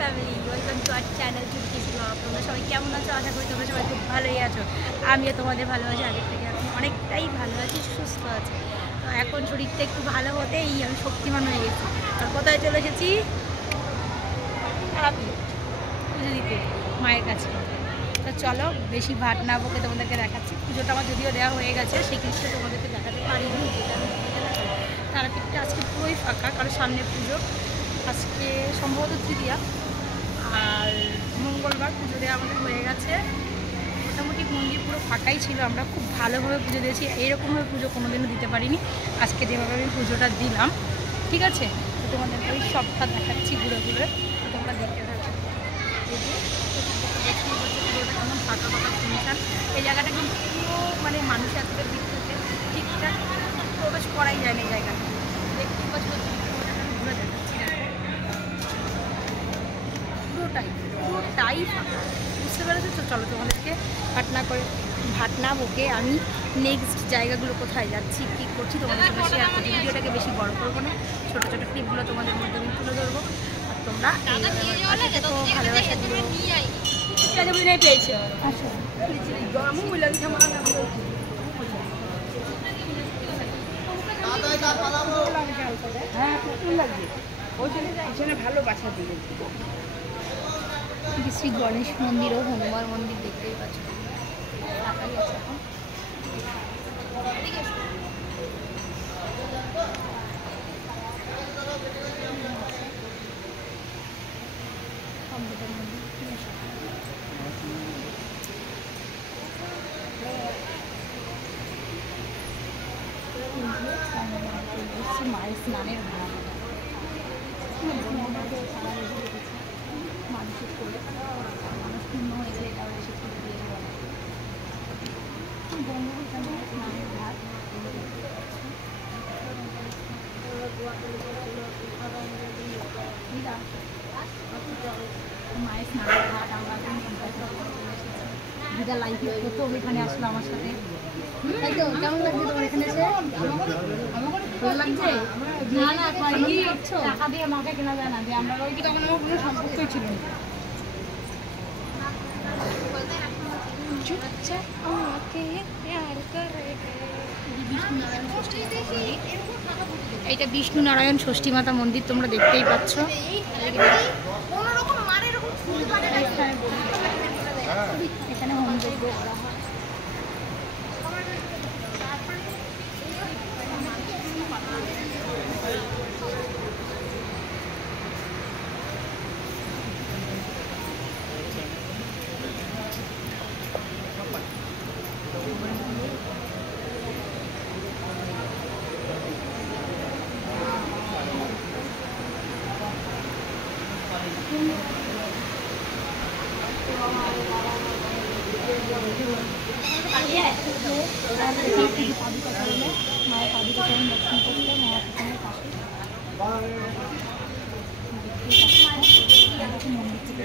Family, welcome to our channel Chutkis blog. তোমরা সবাই কেমন আছো? আশা করি তোমরা সবাই খুব ভালোই আছো। আমিও তোমাদের ভালো আছি, আগের থেকে এখন অনেকটাই ভালো আছি, সুস্থ আছি। তো এখন শরীরটা একটু ভালো হতেই আমি শক্তিমান হয়ে গেছি। আর কোথায় চলে এসেছি? আমি পুজো দিতে মায়ের কাছে। তো চলো, বেশি ভাট না বকে তোমাদেরকে দেখাচ্ছি। পুজোটা আমার যদিও দেওয়া হয়ে গেছে, সেই জিনিসটা তোমাদেরকে দেখাতে পারিনি। তারাপীঠটা আজকে পুরোই ফাঁকা, কারণ সামনে পুজো। আজকে সম্ভবত তৃতীয়া, আর মঙ্গলবার পুজো দেওয়া আমাদের হয়ে গেছে। মোটামুটি মন্দির পুরো ফাঁকাই ছিল, আমরা খুব ভালোভাবে পুজো দিয়েছি। এইরকমভাবে পুজো কোনোদিনও দিতে পারিনি, আজকে যেভাবে আমি পুজোটা দিলাম। ঠিক আছে, তো তোমাদেরকে আমি সবটা দেখাচ্ছি ঘুরে ঘুরে, তোমরা দেখতে থাকো। পুরোটা কেমন ফাঁকা ফাঁকা শুনছেন। এই জায়গাটা কিন্তু পুরো মানে মানুষ এতটা ভিড় থেকে ঠিকঠাক প্রবেশ করাই যায় না এই জায়গাটা। দেখতেই পাচ্ছ, ঘুরে দেখাচ্ছি। পুরোটাই ফাঁকা, বুঝতে পেরেছো তো? চলো, তোমাদেরকে ভাট না বকে আমি নেক্সট জায়গাগুলো কোথায় যাচ্ছি, কী করছি তোমাদের সঙ্গে শেয়ার করছি। ভিডিওটাকে বেশি বড় করবো না, ছোটো ছোটো ক্লিপগুলো তোমাদের মধ্যে আমি তুলে ধরবো। আর তোমরা ভালোবাসা দিও। পেয়েছে হ্যাঁ, কুকুর লাগবে ওই জন্য ভালো বাসা দিলেন। শ্রী গণেশ মন্দির ও হনুমান মন্দির দেখতেই পাচ্ছ, ফাঁকাই আছে এখন। মায়ের স্নানের ভাব মানুষের করে মানুষ পূর্ণ হয়ে গেলে এটা এসে করে দিয়ে বঙ্গবন্ধু স্নানের ভাত মায়ের স্নানের ভাত আমরা দিদা লাইফ তো এখানে আসলো আমার সাথে। তাই তো কেমন লাগছে তোমার এখানে এসে? ভালো লাগছে? না না, টাকা দিয়ে মাকে কেনা যায় না, যে আমরা ওই তখন আমার কোনো সম্পর্কই ছিল না। এইটা বিষ্ণু নারায়ণ ষষ্ঠী মাতা মন্দির, তোমরা দেখতেই পাচ্ছ। এখানে হোম যজ্ঞ করা হয়। মায়ের পাদুকাচরণ দর্শন করতে মহাপ্রসাদের পাশে মন্দির থেকে